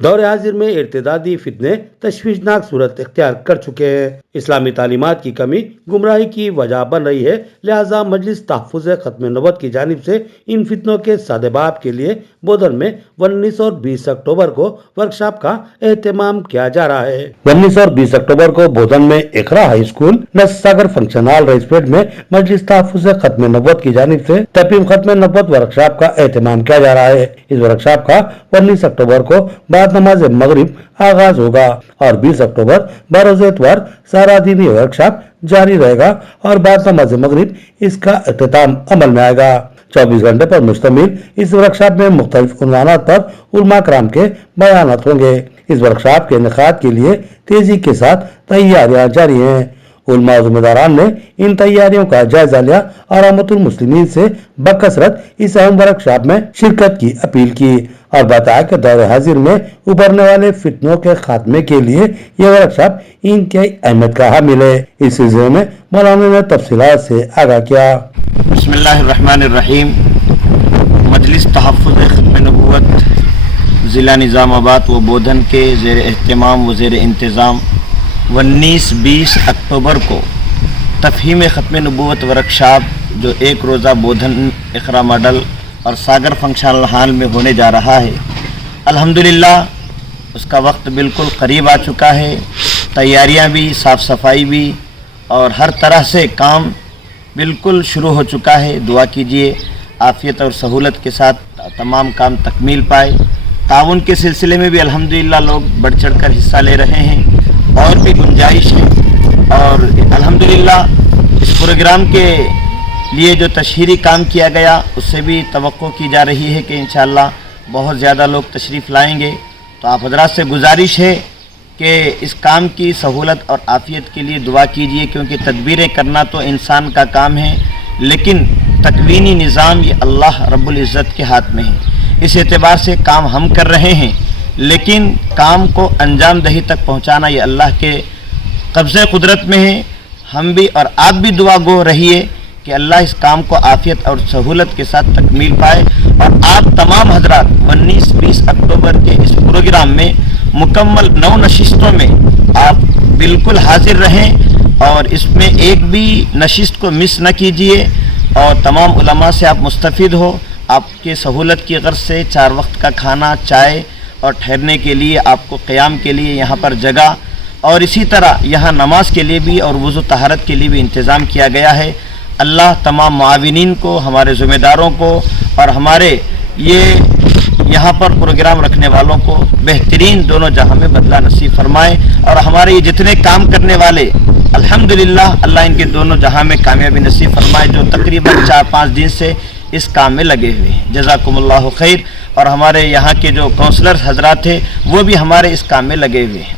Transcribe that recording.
دور حاضر میں ارتدادی فتنے تشویشناک صورت اختیار کر چکے ہیں۔ اسلامی تعلیمات کی کمی گمراہی کی وجہ بن رہی ہے، لہذا مجلس تحفظ ختم نبوت کی جانب سے ان فتنوں کے سدباب کے لیے بودھن میں 19 اور 20 اکتوبر کو ورکشاپ کا اہتمام کیا جا رہا ہے۔ 19 اور 20 اکتوبر کو بودھن میں اقرا ہائی اسکول، نس ساگر فنکشن ہال، رئیس پیٹ میں مجلس تحفظ ختم نبوت کی جانب سے تفہیم ختم نبوت ورکشاپ کا اہتمام کیا جا رہا ہے۔ اس ورکشاپ کا 19 اکتوبر کو بعد نماز مغرب آغاز ہوگا اور 20 اکتوبر بروز اتوار سارا دینی ورکشاپ جاری رہے گا اور بعد نماز مغرب اس کا اختتام عمل میں آئے گا۔ 24 گھنٹے پر مشتمل اس ورکشاپ میں مختلف عنوانات پر علماء کرام کے بیانات ہوں گے۔ اس ورکشاپ کے انعقاد کے لیے تیزی کے ساتھ تیاریاں جاری ہیں۔ علماء و ذمہ داران نے ان تیاریوں کا جائزہ لیا اور امت المسلمین سے بکثرت اس اہم ورکشاپ میں شرکت کی اپیل کی اور بتایا کہ دور حاضر میں ابھرنے والے فتنوں کے خاتمے کے لیے یہ ورکشاپ انتہائی اہمیت کا حامل ہے۔ اس سلسلے میں مولانا نے تفصیلات سے آگاہ کیا۔ بسم اللہ الرحمن الرحیم۔ مجلس تحفظ ختم نبوت ضلع نظام آباد و بودھن کے زیر اہتمام و زیر انتظام 19-20 اکتوبر کو تفہیم ختم نبوت ورکشاپ جو ایک روزہ بودھن اقرا ماڈل اور ساگر فنکشن ہال میں ہونے جا رہا ہے، الحمدللہ اس کا وقت بالکل قریب آ چکا ہے۔ تیاریاں بھی، صاف صفائی بھی اور ہر طرح سے کام بالکل شروع ہو چکا ہے۔ دعا کیجیے عافیت اور سہولت کے ساتھ تمام کام تکمیل پائے۔ تعاون کے سلسلے میں بھی الحمدللہ لوگ بڑھ چڑھ کر حصہ لے رہے ہیں اور بھی گنجائش ہے، اور الحمدللہ اس پروگرام کے لیے جو تشہیری کام کیا گیا اس سے بھی توقع کی جا رہی ہے کہ انشاءاللہ بہت زیادہ لوگ تشریف لائیں گے۔ تو آپ حضرات سے گزارش ہے کہ اس کام کی سہولت اور عافیت کے لیے دعا کیجیے، کیونکہ تدبیریں کرنا تو انسان کا کام ہے، لیکن تکوینی نظام یہ اللہ رب العزت کے ہاتھ میں ہے۔ اس اعتبار سے کام ہم کر رہے ہیں، لیکن کام کو انجام دہی تک پہنچانا یہ اللہ کے قبضہ قدرت میں ہے۔ ہم بھی اور آپ بھی دعا گو رہیے کہ اللہ اس کام کو عافیت اور سہولت کے ساتھ تکمیل پائے، اور آپ تمام حضرات 19-20 اکتوبر کے اس پروگرام میں مکمل 9 نشستوں میں آپ بالکل حاضر رہیں اور اس میں ایک بھی نشست کو مس نہ کیجیے، اور تمام علماء سے آپ مستفید ہو۔ آپ کے سہولت کی غرض سے 4 وقت کا کھانا، چائے اور ٹھہرنے کے لیے آپ کو قیام کے لیے یہاں پر جگہ، اور اسی طرح یہاں نماز کے لیے بھی اور وضو طہارت کے لیے بھی انتظام کیا گیا ہے۔ اللہ تمام معاونین کو، ہمارے ذمہ داروں کو اور ہمارے یہ یہاں پر پروگرام رکھنے والوں کو بہترین دونوں جہاں میں بدلہ نصیب فرمائے، اور ہمارے یہ جتنے کام کرنے والے الحمدللہ اللہ ان کے دونوں جہاں میں کامیابی نصیب فرمائے، جو تقریباً 4-5 دن سے اس کام میں لگے ہوئے ہیں۔ جزاکم اللہ خیر۔ اور ہمارے یہاں کے جو کونسلر حضرات ہیں وہ بھی ہمارے اس کام میں لگے ہوئے ہیں۔